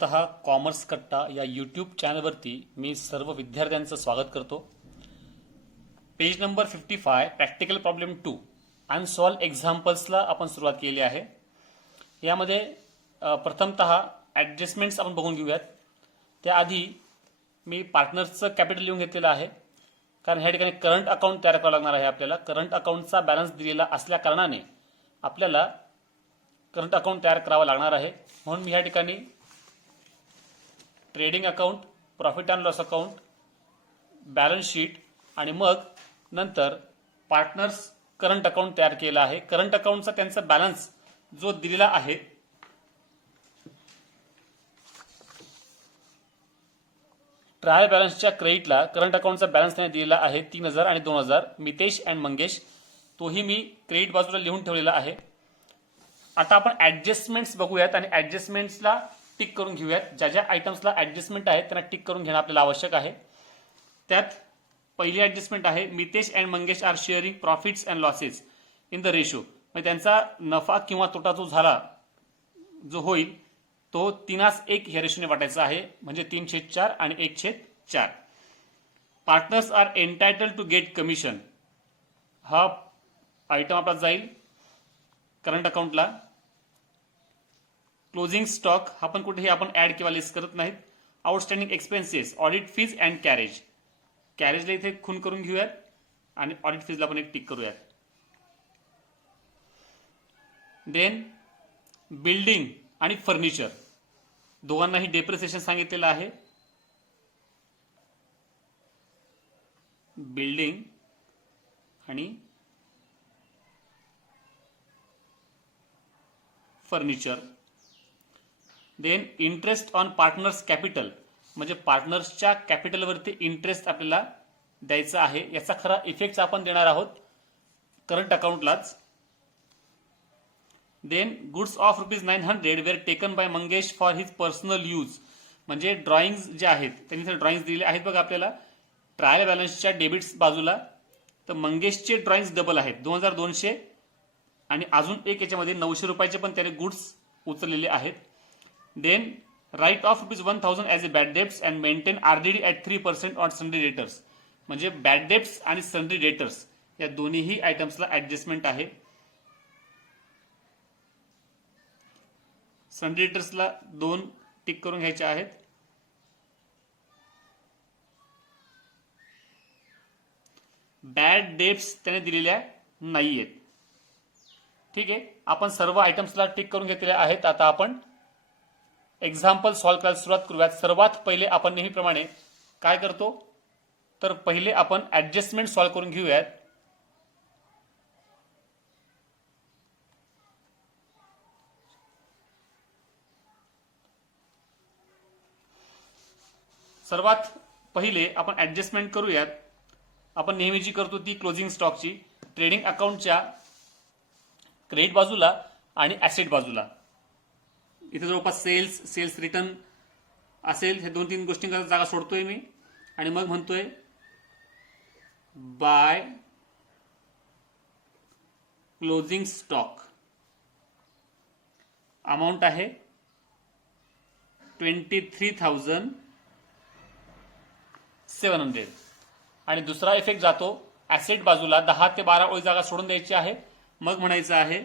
प्रथमतः कॉमर्स कट्टा या यूट्यूब चॅनलवरती मी सर्व विद्यार्थ्यांचं स्वागत करतो. Page number 55 practical problem 2 unsolved एक्झाम्पल्सला आपण सुरुवात केली आहे. यामध्ये प्रथमतः ॲडजस्टमेंट्स आपण बघून घेऊयात. त्याआधी मी पार्टनर्सचं कॅपिटल लिहून घेतलेलं आहे, कारण ह्या ठिकाणी करंट अकाउंट तयार करावं लागणार आहे. आपल्याला करंट अकाउंटचा बॅलन्स दिलेला असल्या कारणाने आपल्याला करंट अकाउंट तयार करावा लागणार आहे. म्हणून मी ह्या ठिकाणी trading account, profit and loss account, balance sheet आणि मग नंतर पार्टनर्स करंट अकाउंट तयार केला आहे. करंट अकाउंटचा त्यांचा बॅलन्स जो दिलेला आहे ट्रायल बॅलन्सच्या क्रेडिटला करंट अकाउंटचा बॅलन्स त्याने दिलेला आहे 3000 आणि 2000. मितेश अँड मंगेश, तोही मी क्रेडिट बाजूला लिहून ठेवलेला आहे. आता आपण ऍडजस्टमेंट्स बघूयात आणि ऍडजस्टमेंट्सला टिक करून घेऊयात. ज्या ज्या आयटम्सला ऍडजस्टमेंट आहे त्यांना टिक करून घेणं आपल्याला आवश्यक आहे. त्यात पहिली ऍडजस्टमेंट आहे Mitesh and Mangesh are sharing profits and losses in the ratio. म्हणजे त्यांचा नफा किंवा तोटा जो झाला जो होईल तो 3:1 ह्या रेशोने वाटायचा आहे, म्हणजे 3/4 आणि 1/4. Partners are entitled to get commission, हा आयटम आपला जाईल करंट अकाउंटला. क्लोजिंग स्टॉक हा पण कुठेही आपण ऍड किंवा लेस करत नाहीत. Outstanding expenses, audit fees and carriage, कॅरेजला इथे खून करून घेऊयात आणि ऑडिट फीजला पण एक टिक करूयात. देन बिल्डिंग आणि फर्निचर दोघांनाही डेप्रिसिएशन सांगितलेलं आहे. बिल्डिंग आणि furniture. Then interest on partners capital, म्हणजे पार्टनर्सच्या कॅपिटलवरती इंटरेस्ट आपल्याला द्यायचा आहे. याचा खरा इफेक्ट आपण देणार आहोत करंट अकाउंटलाच. Then goods of ₹900 were taken by Mangesh for his personal use, म्हणजे ड्रॉइंग्स जे आहेत त्यांनी ड्रॉइंग्स दिले आहेत बघा आपल्याला ट्रायल बॅलन्सच्या डेबिट्स बाजूला. तर मंगेशचे ड्रॉइंग्स डबल आहेत 2200 आणि अजून एक याच्यामध्ये ₹900 पण त्याने गुड्स उचललेले आहेत. Then write off ₹1000 as a bad debts and maintain RDD at 3% on sundry debtors, म्हणजे बॅड डेब्ट्स आणि सन्ड्री डेटर्स या दोन्हीही आयटम्सला ऍडजस्टमेंट आहे. सन्ड्री डेटर्सला 2 टिक करून घ्यायचे आहेत. बॅड डेब्ट्स त्याने दिलेल्या नाहीयेत. ठीक आहे, आपण सर्व आयटम्सला टिक करून घेतलेले आहेत. आता आपण एक्झाम्पल सॉल्व्ह करायला सुरुवात करूयात. सर्वात पहिले आपण नेहमीप्रमाणे काय करतो, तर पहिले आपण ऍडजस्टमेंट सॉल्व्ह करून घेऊयात. सर्वात पहिले आपण ऍडजस्टमेंट करूयात. आपण नेहमी जी करतो ती क्लोजिंग स्टॉकची, ट्रेडिंग अकाउंटच्या क्रेडिट बाजूला आणि ऍसेट बाजूला. इथे जवळपास सेल्स रिटर्न असेल, हे 2-3 गोष्टींकरता जागा सोडतोय मी आणि मग म्हणतोय बाय क्लोजिंग स्टॉक. अमाऊंट आहे 23,700 आणि दुसरा इफेक्ट जातो ऍसेट बाजूला. 10 ते 12 ओळी जागा सोडून द्यायची आहे. मग म्हणायचं आहे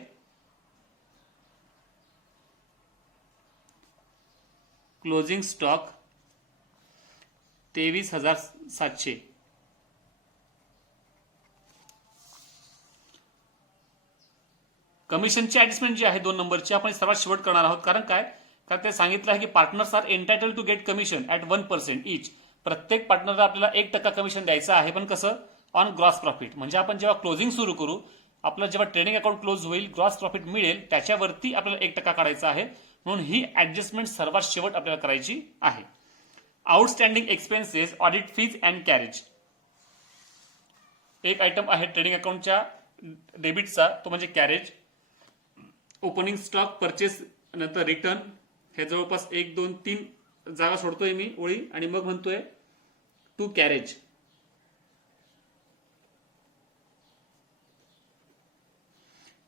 क्लोजिंग स्टॉक 23,700. कमिशनची ऍडजस्टमेंट जी आहे 2 नंबरची आपण सर्वात शेवट करणार आहोत. कारण काय, कारण ते सांगितलं आहे की partners are entitled to get commission at 1% each. प्रत्येक पार्टनरला आपल्याला 1% कमिशन द्यायचं आहे, पण कसं, ऑन ग्रॉस प्रॉफिट. म्हणजे आपण जेव्हा क्लोजिंग सुरू करू, आपलं जेव्हा ट्रेडिंग अकाउंट क्लोज होईल, ग्रॉस प्रॉफिट मिळेल त्याच्यावरती आपल्याला 1% काढायचा आहे. म्हणून ही ऍडजस्टमेंट सर्वात शेवट आपल्याला करायची आहे. Outstanding expenses, audit fees and carriage. एक आयटम आहे ट्रेडिंग अकाउंटच्या डेबिटचा, तो म्हणजे कॅरेज. ओपनिंग स्टॉक, परचेस, नंतर रिटर्न, हे जवळपास 1, 2, 3 जागा सोडतोय मी ओळी आणि मग म्हणतोय टू कॅरेज.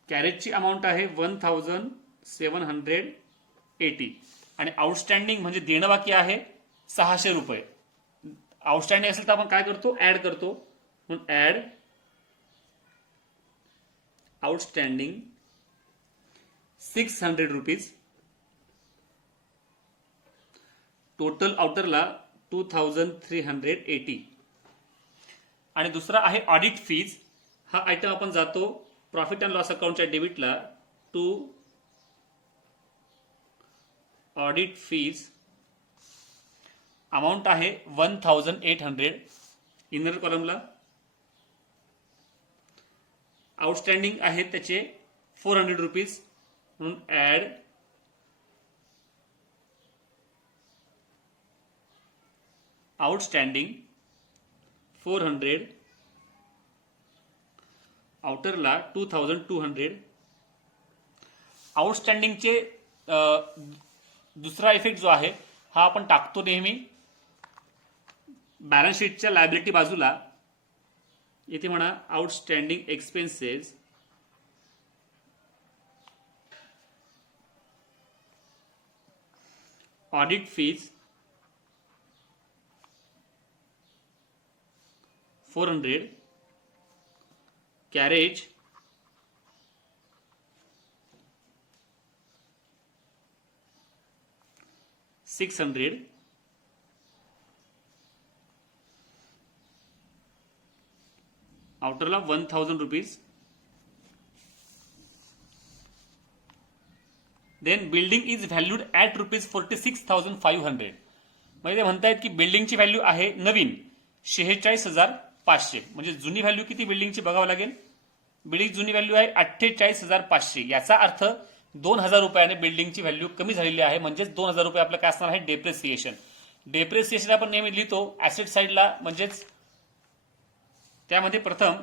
कॅरेजची अमाऊंट आहे 1780. आणि आउटस्टँडिंग म्हणजे देणं बाकी आहे 600 रुपये. आउटस्टँडिंग असेल तर आपण काय करतो, ऍड करतो. म्हणून ऍड आउटस्टँडिंग 600 रुपीज. टोटल आउटरला 2380. आणि दुसरा आहे ऑडिट फीज. हा आयटम आपण जातो प्रॉफिट अँड लॉस अकाउंटच्या डेबिटला टू ऑडिट फीज. अमाऊंट आहे 1800 इनर कॉलमला. आउटस्टँडिंग आहे त्याचे 400 रुपीज म्हणून ऍड आउटस्टँडिंग 400. आउटरला 2200. आउटस्टँडिंगचे दुसरा इफेक्ट जो आहे हा आपण टाकतो नेहमी बॅलन्स शीटच्या लायबिलिटी बाजूला. येथे म्हणा outstanding expenses audit fees 400 carriage 600 आउटरला 1000 rupees. Then building is valued at rupees 46,500. म्हणजे म्हणतायत की बिल्डिंगची व्हॅल्यू आहे नवीन 46,500. म्हणजे जुनी व्हॅल्यू किती बिल्डिंगची बघावं लागेल. बिल्डिंग जुनी व्हॅल्यू आहे 48,500. याचा अर्थ 2000 रुपयाने बिल्डिंगची व्हॅल्यू कमी झालेली आहे. म्हणजेच 2000 रुपये आपलं काय असणार आहे, डेप्रिसिएशन. डेप्रिसिएशन आपण नेहमी लिहितो ऍसेट साईडला. म्हणजेच त्यामध्ये प्रथम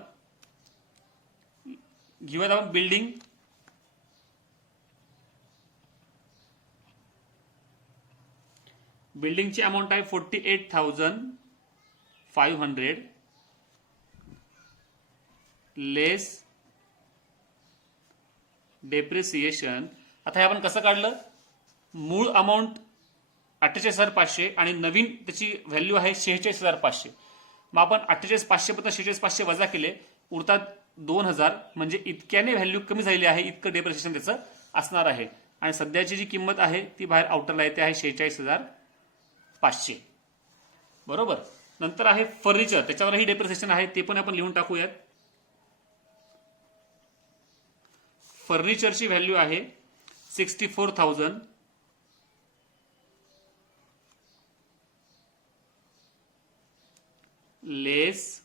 घेऊयात आपण बिल्डिंग. बिल्डिंगची अमाऊंट आहे 48,500 लेस डेप्रिसिएशन. आता हे आपण कसं काढलं, मूळ अमाऊंट 48,500 आणि नवीन त्याची व्हॅल्यू आहे 46,500. मग आपण 48,500 पासून 46,500 वजा केले, उरतात 2000. म्हणजे इतक्याने व्हॅल्यू कमी झालेली आहे, इतकं डेप्रिसिएशन त्याचं असणार आहे. आणि सध्याची जी किंमत आहे ती बाहेर आउटरला येते आहे 46,500. बरोबर. नंतर आहे फर्निचर, त्याच्यावरही डेप्रिसिएशन आहे, ते पण आपण लिहून टाकूयात. फर्निचरची व्हॅल्यू आहे 64,000 लेस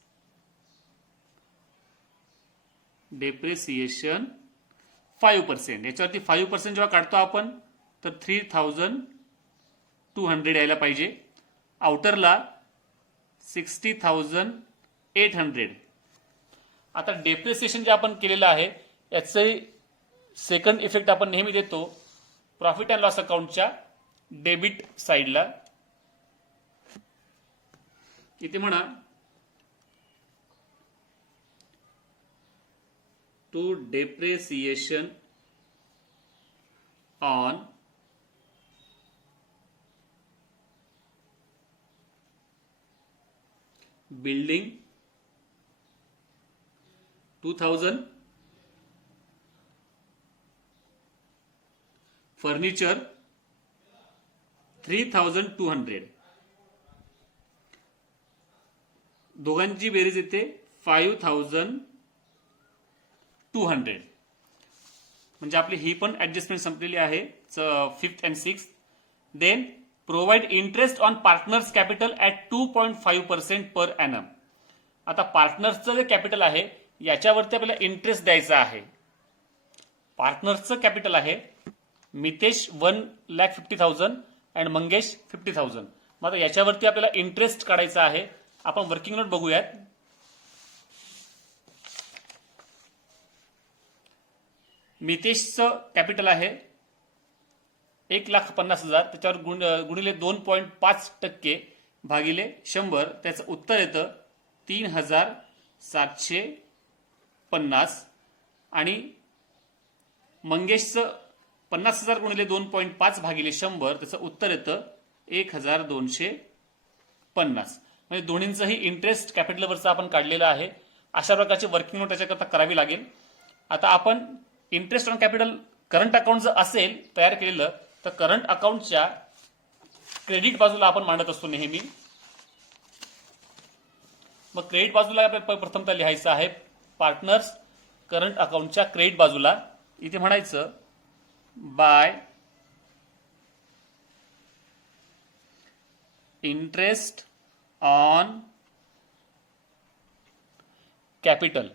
डेप्रिसिएशन 5%. याच्यावरती 5% जेव्हा काढतो आपण तर 3,200 यायला पाहिजे. आउटरला 60,800. आता डेप्रिसिएशन जे आपण केलेलं आहे याचे सेकंड इफेक्ट आपण नेहमी देतो प्रॉफिट अँड लॉस अकाउंटच्या डेबिट साईडला. इथे म्हणा to depreciation on building 2000, furniture 3,200. दोघांची बेरीज येते 5,200. म्हणजे आपली ही पण ऍडजस्टमेंट संपलेली आहे 5th and 6th. Then provide interest on partners capital at 2.5% per annum. आता पार्टनर्सचं जे कॅपिटल आहे याच्यावरती आपल्याला इंटरेस्ट द्यायचा आहे. पार्टनर्सचं कॅपिटल आहे मितेश 1,50,000 अँड मंगेश 50,000. मग आता याच्यावरती आपल्याला इंटरेस्ट काढायचा आहे. आपण वर्किंग नोट बघूयात. मितेशचं कॅपिटल आहे 1,50,000. त्याच्यावर गुणिले 2.5% भागिले 100. त्याचं उत्तर येतं 3,750. आणि मंगेशचं 50,000 गुणिले 2.5 भागिले 100 त्याचं उत्तर येतं 1,250. म्हणजे दोन्हींचंही इंटरेस्ट कॅपिटलवरचं आपण काढलेलं आहे. अशा प्रकारची वर्किंग नोट त्याच्याकरता करावी लागेल. आता आपण interest on capital current account जर असेल तयार केलेलं तर करंट अकाउंटच्या क्रेडिट बाजूला आपण मांडत असतो नेहमी. मग क्रेडिट बाजूला आपल्याला प्रथमतः लिहायचं आहे पार्टनर्स करंट अकाउंटच्या क्रेडिट बाजूला इथे म्हणायचं bye interest on capital.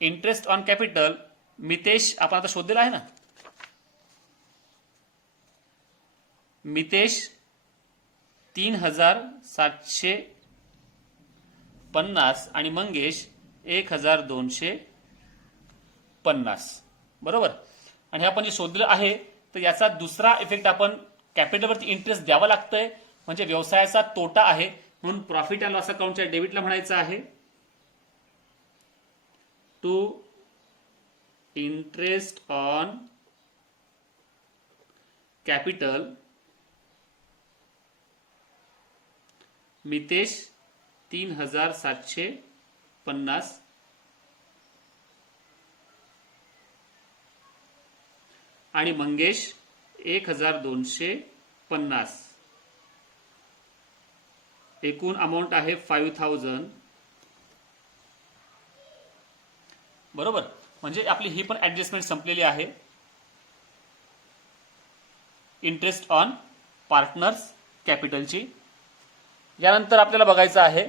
Interest on capital Mitesh आपण आता शोधलेला आहे ना, मितेश 3,750 आणि मंगेश 1,250 बरोबर. आणि हे आपण जे शोधलेलं आहे तर याचा दुसरा इफेक्ट आपण कॅपिटलवरती इंटरेस्ट द्यावा लागतंय म्हणजे व्यवसायाचा तोटा आहे म्हणून प्रॉफिट अँड लॉस अकाउंटच्या डेबिटला म्हणायचं आहे to interest on capital Mitesh 3,750 आणि मंगेश 1,250. एकूण अमाऊंट आहे 5,000 बरोबर. म्हणजे आपली ही पण ऍडजस्टमेंट संपलेली आहे इंटरेस्ट ऑन पार्टनर्स कॅपिटलची. यानंतर आपल्याला बघायचं आहे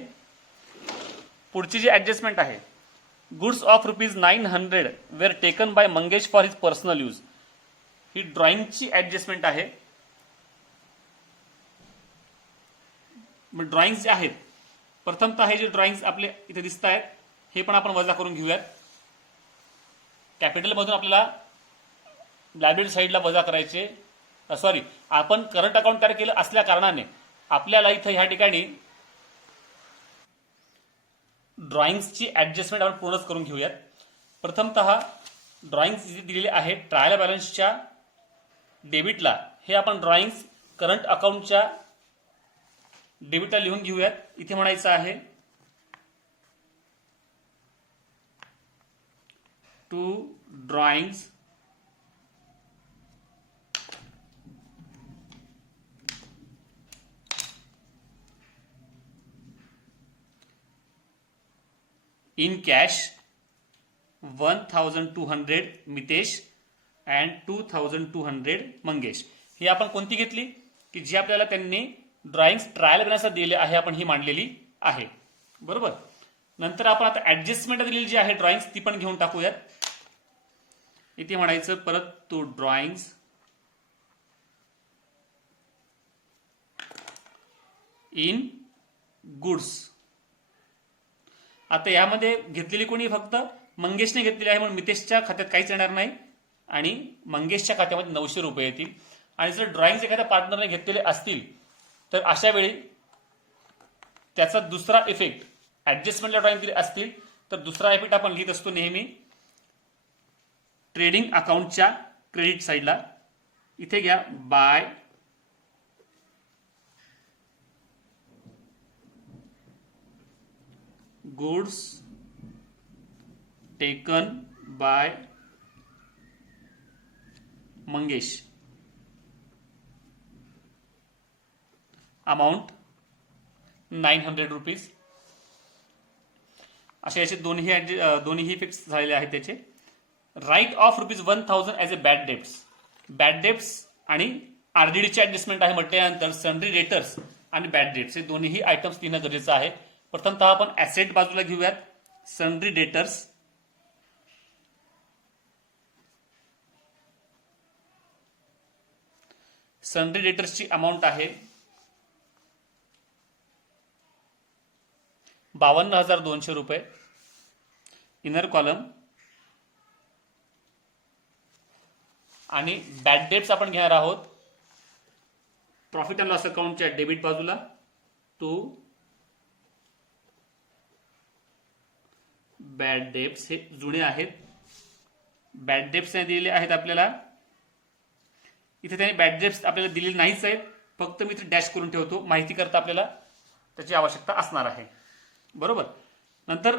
पुढची जी ऍडजस्टमेंट आहे goods of ₹900 were taken by Mangesh for his personal use. ही ड्रॉइंगची ऍडजस्टमेंट आहे. ड्रॉइंग्स जे आहेत प्रथमतः हे जे ड्रॉइंग्स आपले इथे दिसत आहेत हे पण आपण वजा करून घेऊयात. कॅपिटल मधून आपल्याला लायबिलिटी साईडला वजा करायचे. सॉरी, आपण करंट अकाउंट तयार केलं असल्या कारणाने आपल्याला इथं ह्या ठिकाणी ड्रॉइंग्सची ऍडजस्टमेंट आपण पूर्णच करून घेऊयात. प्रथमतः ड्रॉइंग्स दिलेले आहेत ट्रायल बॅलन्सच्या डेबिटला. हे आपण ड्रॉइंग्स करंट अकाउंटच्या डेबिटला लिहून घेऊयात. इथे म्हणायचं आहे to drawings in cash 1,200 Mitesh and 2,200 Mangesh. ही आपण कोणती घेतली की जी आपल्याला त्यांनी ड्रॉइंग्स ट्रायल बॅलन्सला दिलेली आहे आपण ही मांडलेली आहे बरोबर. नंतर आपण आता ऍडजस्टमेंट दिलेली जी आहे ड्रॉइंग्स ती पण घेऊन टाकूयात. इथे म्हणायचं परत टू ड्रॉइंग्स इन गुड्स. आता यामध्ये घेतलेली कोणी फक्त मंगेशने घेतलेली आहे म्हणून मितेशच्या खात्यात काहीच येणार नाही आणि मंगेशच्या खात्यामध्ये 900 रुपये येतील. आणि जर ड्रॉइंग्स एखाद्या पार्टनरने घेतलेले असतील तर अशा वेळी त्याचा दुसरा इफेक्ट ऍडजस्टमेंटला ड्रॉइंग दिले असतील तर दुसरा इफेक्ट आपण लिहित असतो नेहमी ट्रेडिंग अकाउंटच्या क्रेडिट साईडला. इथे घ्या by goods taken by Mangesh amount 900 rupees. असे याचे दोन्ही फिक्स झालेले आहेत त्याचे. Write off ₹1,000 as a bad debts. Bad debts आणि आरडीडीची ऍडजस्टमेंट आहे म्हटल्यानंतर सन्ड्री डेटर्स आणि बॅड डेट्स हे दोन्हीही आयटम्स लिहिणं गरजेचं आहे. प्रथमतः आपण ऍसेट बाजूला घेऊयात सन्ड्री डेटर्स. सन्ड्री डेटर्सची अमाऊंट आहे 52,200 रुपये. इनर कॉलम आणि बॅड डेट्स आपण घेणार आहोत प्रॉफिट अँड लॉस अकाउंटच्या डेबिट बाजूला टू बॅड डेट्स. हे जुने आहेत. बॅड डेट्स दिलेले आहेत आपल्याला इथे त्यांनी बॅड डेट्स आपल्याला दिलेली नाहीच आहे, फक्त मी इथे डॅश करून ठेवतो, माहिती करता आपल्याला त्याची आवश्यकता असणार आहे. बरोबर. नंतर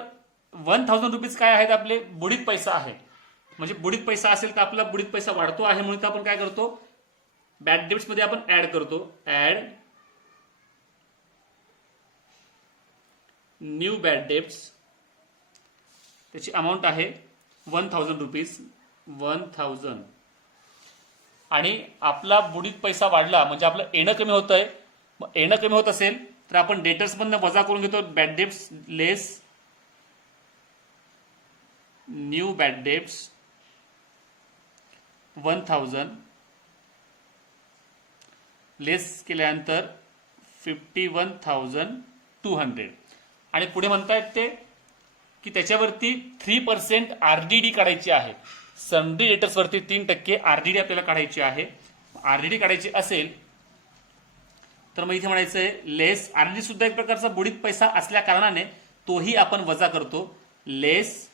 1000 रुपीज काय आहेत आपले, बुडीत पैसा आहे. म्हणजे बुडीत पैसा असेल तर आपला बुडीत पैसा वाढतो आहे, म्हणून आपण काय करतो, बॅड डेट्स मध्ये आपण ऍड करतो, ऍड न्यू बॅड डेट्स. त्याची अमाऊंट आहे 1000 रुपीज, 1000. आणि आपला बुडीत पैसा वाढला म्हणजे आपलं येणं कमी होत आहे. मग येणं कमी होत असेल तर आपण डेटर्स मधनं वजा करून घेतो, बॅड डेट्स लेस न्यू बॅड डेट्स 1000 लेस केल्यानंतर 51,200. आणि पुढे म्हणतायत ते की त्याच्यावरती 3% आरडीडी काढायची आहे. सन्ड्री डेटर्स वरती 3% आरडीडी आपल्याला काढायची आहे. आरडीडी काढायची असेल तर मग इथे म्हणायचं आहे लेस. आरडीडी सुद्धा एक प्रकारचा बुडीत पैसा असल्या कारणाने तोही आपण वजा करतो, लेस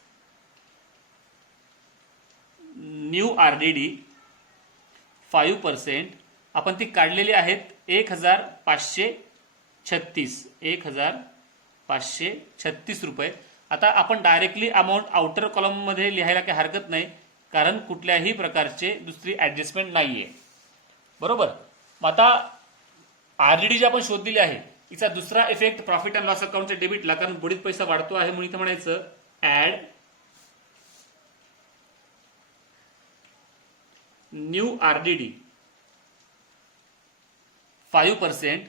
न्यू आरडीडी 5%. आपण ती काढलेली आहेत 1,536 रुपये. आता आपण डायरेक्टली अमाऊंट आउटर कॉलम मध्ये लिहायला काही हरकत नाही, कारण कुठल्याही प्रकारचे दुसरी ऍडजस्टमेंट नाहीये. बरोबर. मग आता आरडीडी जी आपण शोधलेली आहे तिचा दुसरा इफेक्ट प्रॉफिट अँड लॉस अकाउंटच्या डेबिटला, कारण बुडीत पैसा वाढतो आहे म्हणून इथं म्हणायचं ऍड न्यू आरडीडी 5%,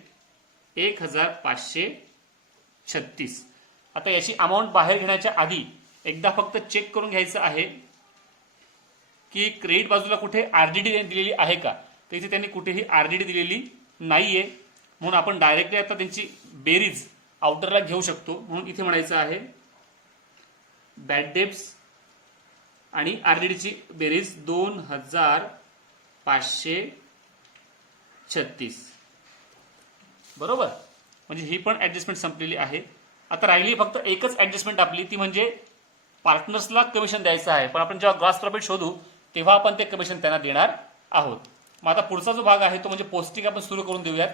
1,536. आता याची अमाऊंट बाहेर घेण्याच्या आधी एकदा फक्त चेक करून घ्यायचं आहे की क्रेडिट बाजूला कुठे आरडीडी दिलेली आहे का. तर इथे त्यांनी कुठेही आरडीडी दिलेली नाहीये, म्हणून आपण डायरेक्टली आता त्यांची बेरीज आउटरला घेऊ शकतो. म्हणून इथे म्हणायचं आहे बॅड डेट्स आणि आरडीडीची बेरीज 2,536. बरोबर. म्हणजे ही पण ऍडजस्टमेंट संपलेली आहे. आता राहिली फक्त एकच ऍडजस्टमेंट आपली, ती म्हणजे पार्टनर्सला कमिशन द्यायचं आहे. पण आपण जेव्हा ग्रॉस प्रॉफिट शोधू तेव्हा आपण ते कमिशन त्यांना देणार आहोत. मग आता पुढचा जो भाग आहे तो म्हणजे पोस्टिंग आपण सुरू करून देऊयात.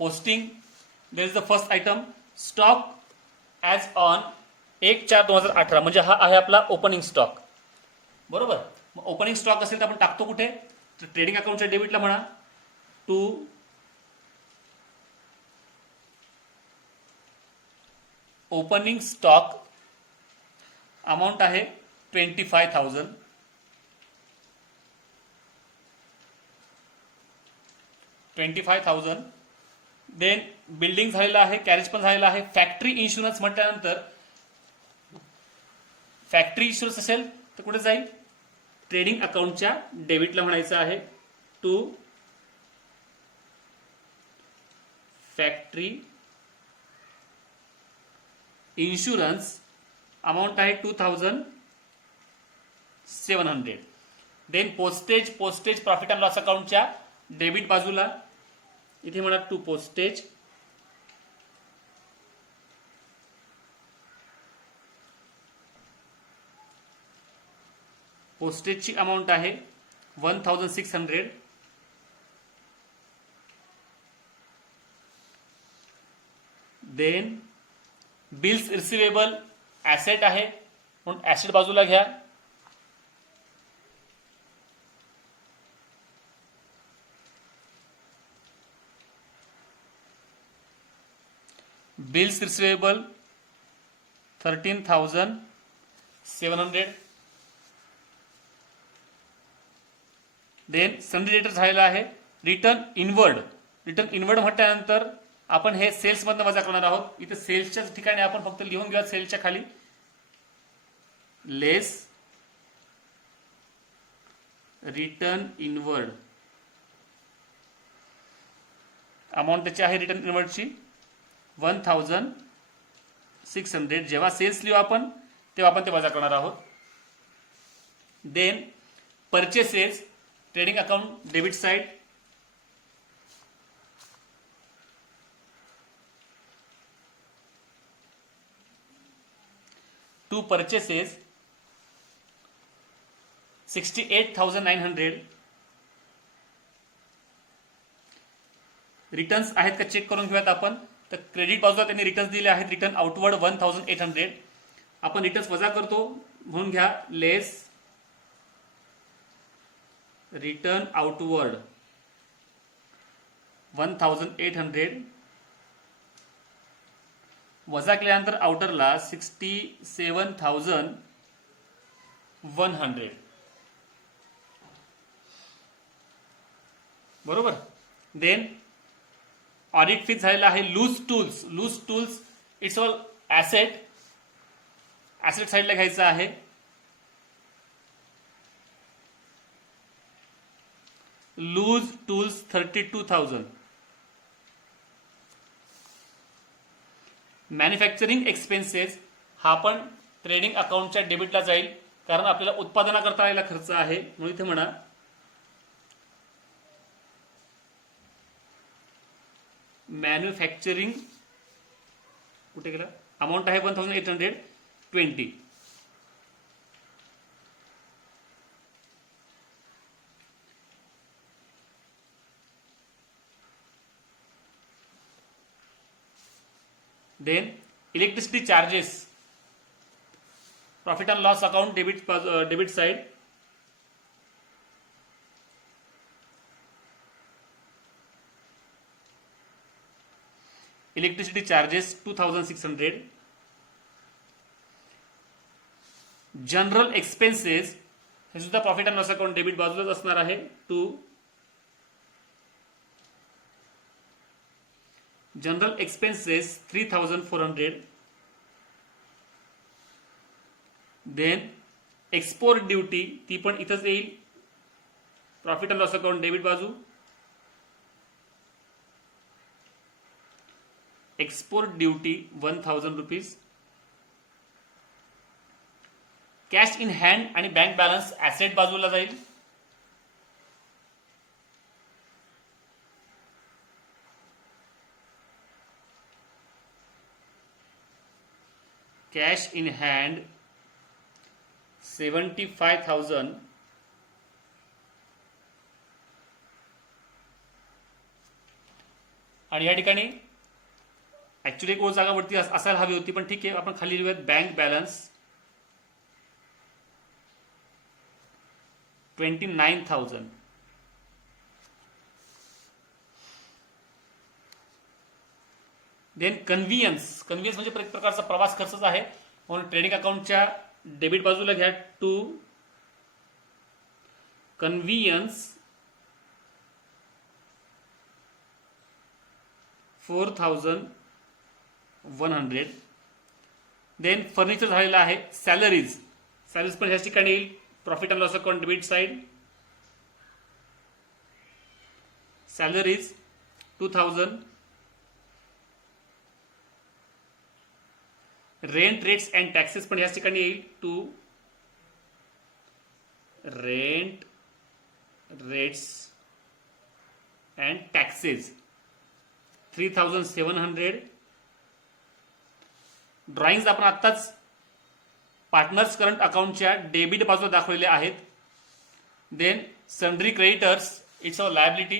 Posting, there is the first item stock as on 1/4/2018. म्हणजे हा आहे आपला ओपनिंग स्टॉक. बरोबर. मग ओपनिंग स्टॉक असेल तर आपण टाकतो कुठे, तर ट्रेडिंग अकाउंटच्या डेबिटला म्हणा, टू ओपनिंग स्टॉक. अमाऊंट आहे 25,000. देन बिल्डिंग झालेला आहे, कॅरेज पण झालेला आहे. फॅक्टरी इन्शुरन्स म्हटल्यानंतर फॅक्टरी इन्शुरन्स असेल तर कुठे जाईल, ट्रेडिंग अकाउंटच्या डेबिटला म्हणायचं आहे, टू फॅक्टरी इन्शुरन्स. अमाऊंट आहे 2,700. Then postage profit and loss अकाउंटच्या डेबिट बाजूला इथे म्हणा टू पोस्टेज. पोस्टेजची अमाऊंट आहे 1,600. देन बिल्स रिसिवेबल ऍसेट आहे म्हणून ऍसेट बाजूला घ्या. Bills receivable 13,700. देन सन्ड्री डेटर झालेला आहे. रिटर्न इनवर्ड म्हटल्यानंतर आपण हे सेल्स मधनं वजा करणार आहोत. इथे सेल्सच्या ठिकाणी आपण फक्त लिहून घेऊया सेल्सच्या खाली लेस रिटर्न इनवर्ड. अमाऊंट त्याची आहे रिटर्न इनवर्डची 1,600. जेव्हा सेल्स लिहू आपण तेव्हा आपण ते वजा करणार आहोत. Then purchases trading account debit side, to purchases 68,900. Returns आहेत का चेक करून घेऊयात आपण. तर क्रेडिट बाजूला त्यांनी रिटर्न्स दिले आहेत. Return outward 1,800. आपण रिटर्न्स वजा करतो म्हणून घ्या लेस रिटर्न आउटवर्ड 1,800 वजा केल्यानंतर आउटरला 67,100. बरोबर. देन ऑडिट फीस झालेला आहे. Loose tools it's all asset साईडला घ्यायचं आहे. Loose tools 32,000. मॅन्युफॅक्चरिंग एक्सपेन्सेस हा पण ट्रेडिंग अकाउंटच्या डेबिटला जाईल, कारण आपल्याला उत्पादनाकरता यायला खर्च आहे. म्हणून इथे म्हणा मॅन्युफॅक्चरिंग कुठे गेला, अमाऊंट आहे 1,820. Then electricity charges, profit and loss account debit side. Electricity charges 2,600. General expenses हे सुद्धा profit and loss account debit बाजूलाच असणार आहे. General expenses 3,400. Then export duty ती पण इथंच येईल, profit and loss account debit बाजू. Export duty 1,000 rupees. Cash in hand आणि बँक बॅलन्स ऍसेट बाजूला जाईल. Cash in hand 75,000. आणि या ठिकाणी ऍक्च्युली एक ओळ जागा वरती असायला हवी होती, पण ठीक आहे, आपण खाली लिहूयात बँक बॅलन्स 29,000. देन कन्व्हियन्स म्हणजे प्रत्येक प्रकारचा प्रवास खर्चच आहे, म्हणून ट्रेडिंग अकाउंटच्या डेबिट बाजूला घ्या टू कन्व्हियन्स 4,100. देन फर्निचर झालेला आहे. सॅलरीज पण ह्याच ठिकाणी येईल, profit and loss account debit side. Salaries 2,000. Rent rates and taxes पण ह्याच ठिकाणी येईल, to rent rates and taxes 3,700. Drawings आपण आत्ताच पार्टनर्स करंट अकाउंटच्या डेबिट बाजूला दाखवलेले आहेत. Then sundry creditors it's a liability.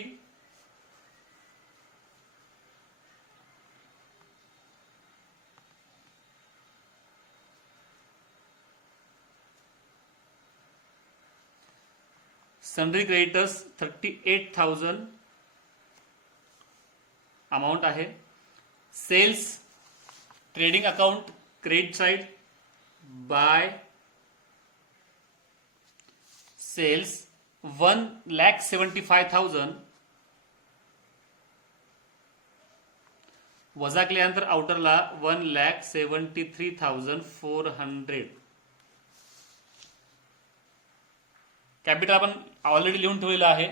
Sundry creditors 38,000 amount आहे. Sales trading account credit side by sales 1,75,000 वजा केल्यानंतर आउटरला 1,73,400. कॅपिटल आपण ऑलरेडी लिहून ठेवलेलं आहे.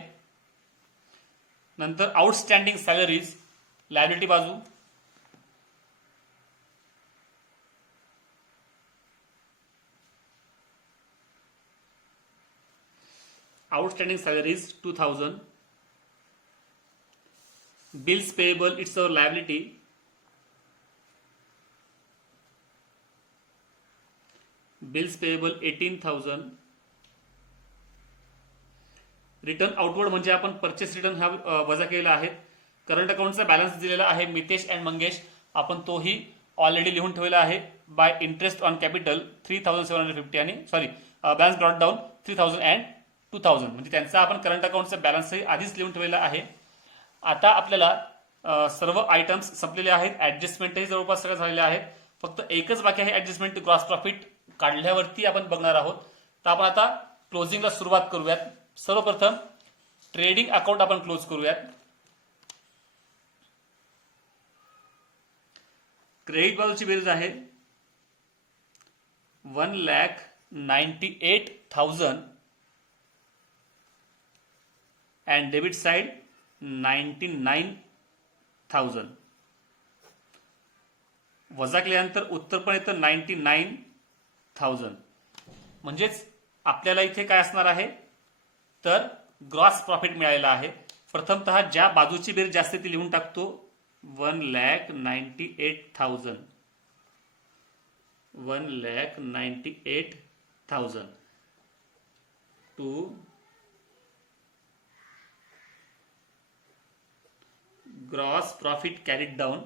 नंतर आउटस्टँडिंग सॅलरीज लायबिलिटी बाजू. Outstanding salaries 2,000. Bills payable it's our liability. Bills payable 18,000. Return outward म्हणजे आपण परचेस रिटर्न हा वजा केलेला आहे. करंट अकाउंटचा बॅलन्स दिलेला आहे मितेश अँड मंगेश, आपण तोही ऑलरेडी लिहून ठेवलेला आहे. बाय इंटरेस्ट ऑन कॅपिटल 3750 आणि sorry balance brought down 3000 and 2000, म्हणजे त्यांचा आपण करंट अकाउंटचा बॅलन्सही आधीच लिहून ठेवलेला आहे. आता आपल्याला सर्व आयटम्स संपलेले आहेत, ऍडजस्टमेंटही जवळपास सगळं झालेले आहेत. फक्त एकच बाकी आहे ऍडजस्टमेंट, ग्रॉस प्रॉफिट काढल्यावरती आपण बघणार आहोत. तर आपण आता क्लोजिंगला सुरुवात करूयात. सर्वप्रथम ट्रेडिंग अकाउंट आपण क्लोज करूयात. क्रेडिट बाजूची बेरीज आहे 1,98,000 अँड डेबिट साइड 99,000. वजा केल्यानंतर उत्तर पण येतं 99,000. म्हणजेच आपल्याला इथे काय असणार आहे, तर ग्रॉस प्रॉफिट मिळालेला आहे. प्रथमतः ज्या बाजूची बेरीज जास्त ती लिहून टाकतो, 1,98,000 1,98,000 to gross profit carried down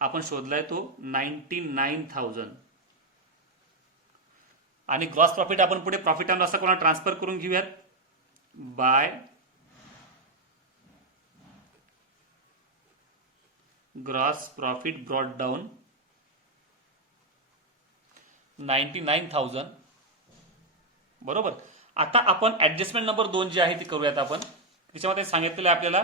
आपण शोधलाय तो 99,000. आणि ग्रॉस प्रॉफिट आपण पुढे प्रॉफिट अँड लॉस अकाउंटला ट्रान्सफर करून घेऊयात. By gross profit brought down 99,000. बरोबर. आता आपण ऍडजस्टमेंट नंबर 2 जी आहे ती करूयात. आपण त्याच्यामध्ये सांगितलेलं आहे आपल्याला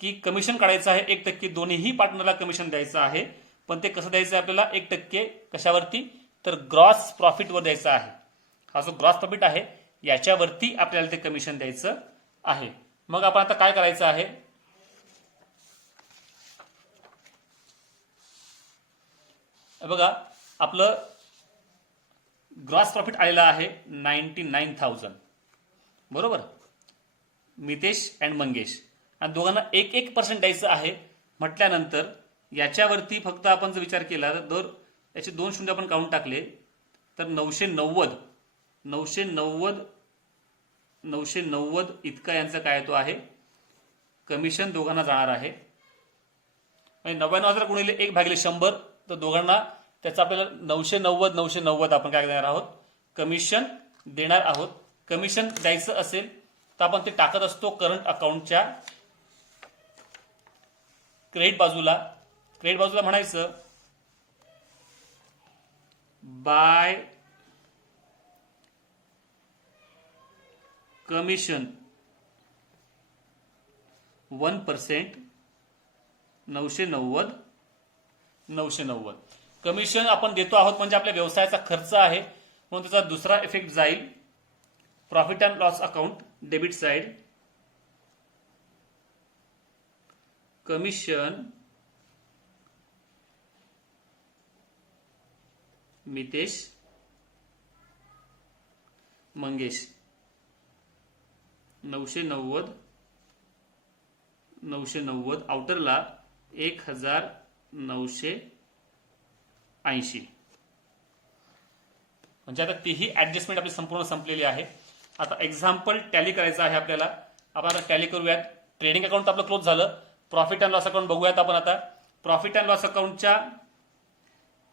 की कमिशन काढायचं आहे 1%, दोन्हीही पार्टनरला कमिशन द्यायचं आहे. पण ते कसं द्यायचं आहे आपल्याला, 1% कशावरती, तर ग्रॉस प्रॉफिटवर द्यायचं आहे. हा जो ग्रॉस प्रॉफिट आहे याच्यावरती आपल्याला ते कमिशन द्यायचं आहे. मग आपण आता काय करायचं आहे, बघा आपलं ग्रॉस प्रॉफिट आलेला आहे 99,000. बरोबर. मितेश अँड मंगेश आणि दोघांना 1% द्यायचं आहे म्हटल्यानंतर याच्यावरती फक्त आपण जर विचार केला तर याचे 2 शून्य आपण काढून टाकले तर 990 इतका यांचा काय तो आहे कमिशन दोघांना जाणार आहे. 99,000 गुणिले 1/100, तर दोघांना त्याचा आपल्याला 990 आपण काय देणार आहोत, कमिशन देणार आहोत. कमिशन द्यायचं असेल तर आपण ते टाकत असतो करंट अकाउंटच्या क्रेडिट बाजूला म्हणायचं बाय कमिशन 1%, 990. कमिशन आपण देतो आहोत म्हणजे आपल्या व्यवसायाचा खर्च आहे, म्हणून त्याचा दुसरा इफेक्ट जाईल profit and loss account debit side commission Mitesh Mangesh 990 आउटरला 1,980. म्हणजे आता तीही ऍडजस्टमेंट आपली संपूर्ण संपलेली आहे. आता एक्झाम्पल टॅली करायचं आहे आपल्याला. आपण आता टॅली करूयात. ट्रेडिंग अकाउंट आपलं क्लोज झालं. प्रॉफिट अँड लॉस अकाउंट बघूयात आपण आता. प्रॉफिट अँड लॉस अकाउंटच्या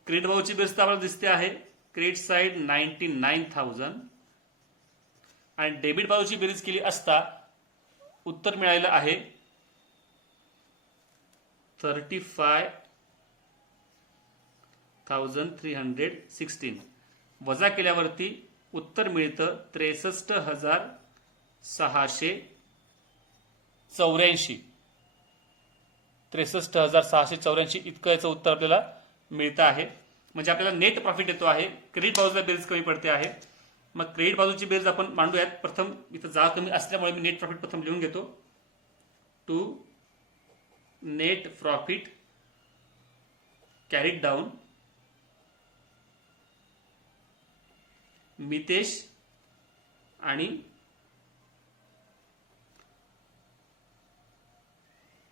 क्रेडिट बाजूची बेरीज आपल्याला दिसते आहे क्रेडिट साइड 99,000 आणि डेबिट बाजूची बेरीज केली असता उत्तर मिळालेलं आहे 35,316. वजा केल्यावरती उत्तर मिळतं 63,684. 63,684 इतकं याचं उत्तर आपल्याला मिळतं आहे. म्हणजे आपल्याला नेट प्रॉफिट येतो आहे. क्रेडिट बाजूला बेरीज कमी पडते आहे. मग क्रेडिट बाजूची बेरीज आपण मांडूयात. प्रथम इथं जागा कमी असल्यामुळे मी नेट प्रॉफिट प्रथम लिहून घेतो. To net profit carried down Mitesh आणि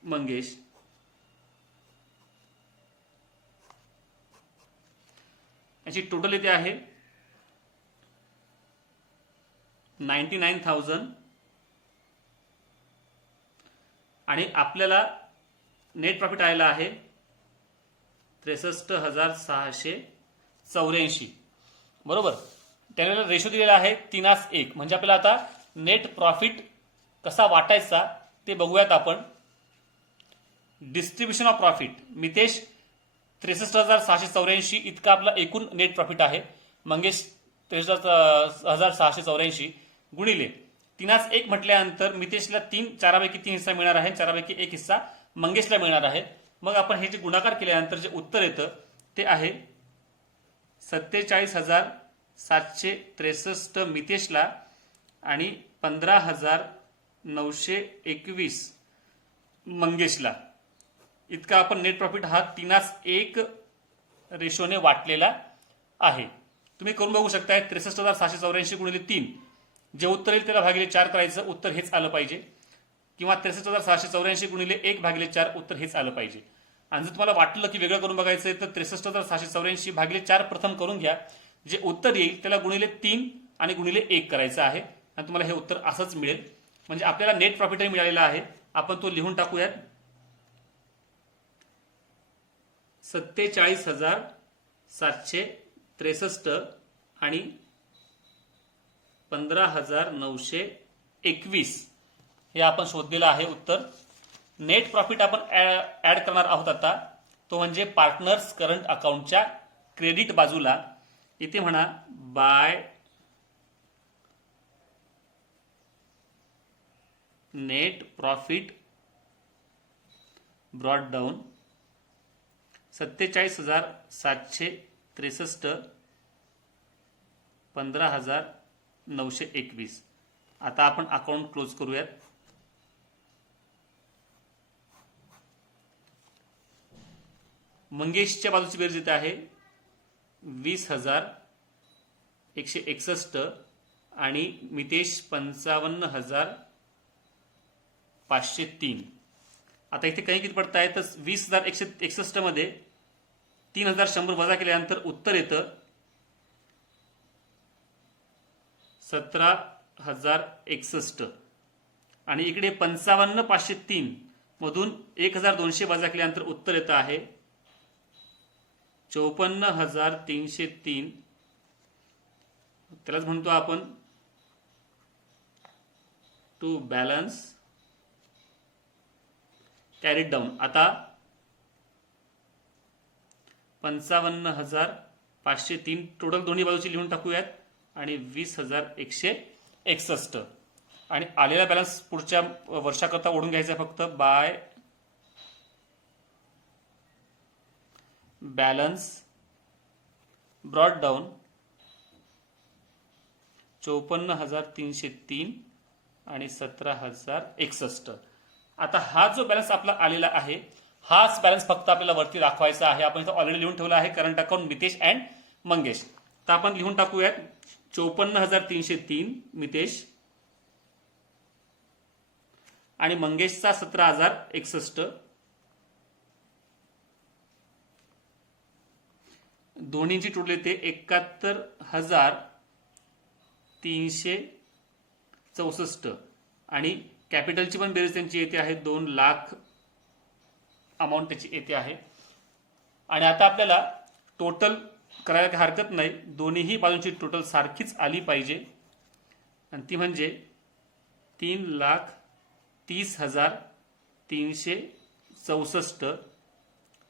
मंगेश याची टोटल येते आहे 99,000 आणि आपल्याला नेट प्रॉफिट आलेला आहे 63,684, बरोबर. त्यावेळेला रेशो दिलेला आहे 3:1. म्हणजे आपल्याला आता नेट प्रॉफिट कसा वाटायचा ते बघूयात आपण. डिस्ट्रीब्युशन ऑफ प्रॉफिट, मितेश 63,684 इतका आपला एकूण नेट प्रॉफिट आहे. मंगेश 63,684 गुणिले 3:1 म्हटल्यानंतर मितेशला 4पैकी 3 हिस्सा मिळणार आहे, 4पैकी 1 हिस्सा मंगेशला मिळणार आहे. मग आपण हे जे गुणाकार केल्यानंतर जे उत्तर येतं ते आहे 47,763 मितेशला आणि 15,921 मंगेशला. इतका आपण नेट प्रॉफिट हा 3:1 रेशोने वाटलेला आहे. तुम्ही करून बघू शकताय. 63,684 गुणिले 3, जे उत्तर येईल त्याला भागिले 4 करायचं, उत्तर हेच आलं पाहिजे. किंवा 63,684 गुणिले 1/4, उत्तर हेच आलं पाहिजे. आणि जर तुम्हाला वाटलं की वेगळं करून बघायचं तर 63,684 भागिले 4 प्रथम करून घ्या. जे उत्तर येईल त्याला गुणिले 3 आणि गुणिले 1 करायचं आहे आणि तुम्हाला हे उत्तर असंच मिळेल. म्हणजे आपल्याला नेट प्रॉफिटही मिळालेला आहे. आपण तो लिहून टाकूयात. 47,763 आणि 15,921 हे आपण शोधलेलं आहे उत्तर. नेट प्रॉफिट आपण ऍड करणार आहोत आता, तो म्हणजे पार्टनर्स करंट अकाउंटच्या क्रेडिट बाजूला. इथे म्हणा by net profit brought down 47,763, 15,921. आता आपण अकाउंट क्लोज करूयात. मंगेशच्या बाजूची बेरीज येते आहे 20,161 आणि मितेश 55,503. आता इथे काही किती पडत आहे तर 20,161 मध्ये 3,100 वजा केल्यानंतर उत्तर येतं 17,061 आणि इकडे 55,503 मधून 1,200 वजा केल्यानंतर उत्तर येतं आहे 54,303. त्यालाच म्हणतो आपण टू बॅलन्स कॅरीड डाऊन. आता 55,503 टोटल दोन्ही बाजूची लिहून टाकूयात आणि 20,161 आणि आलेला बॅलन्स पुढच्या वर्षाकरता ओढून घ्यायचा फक्त बाय बॅलन्स ब्रॉट डाऊन 54,303 आणि 17,061. आता हा जो बॅलन्स आपला आलेला आहे हाच बॅलन्स फक्त आपल्याला वरती दाखवायचा आहे. आपण इथं ऑलरेडी लिहून ठेवला आहे current account Mitesh and Mangesh. तर आपण लिहून टाकूयात 54,303 मितेश आणि मंगेशचा 17,061. दोन्हीची टोटल येते 71,364 आणि कॅपिटलची पण बेरीज त्यांची येते आहे 2 लाख अमाऊंट त्याची येते आहे. आणि आता आपल्याला टोटल करायला काही हरकत नाही. दोन्हीही बाजूंची टोटल सारखीच आली पाहिजे आणि ती म्हणजे 3,30,364,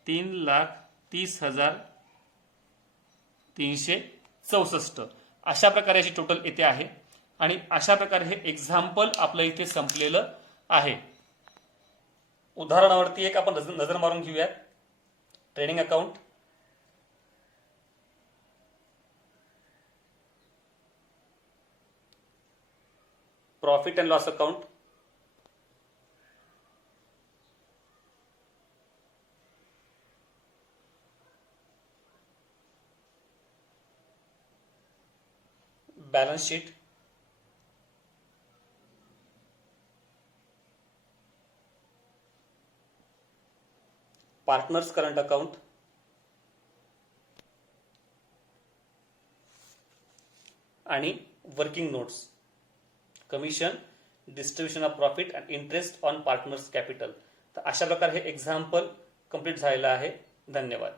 3,30,364 अशा प्रकारे याची टोटल येते आहे. आणि अशा प्रकारे हे एक्झाम्पल आपलं इथे संपलेलं आहे. उदाहरणावरती एक आपण नजर मारून घेऊयात. Trading account, profit and loss account, balance sheet, partners current account आणि working notes, commission, distribution of profit and interest on partners capital. तर अशा प्रकारे हे एक्झाम्पल कंप्लीट झालेलं आहे. धन्यवाद.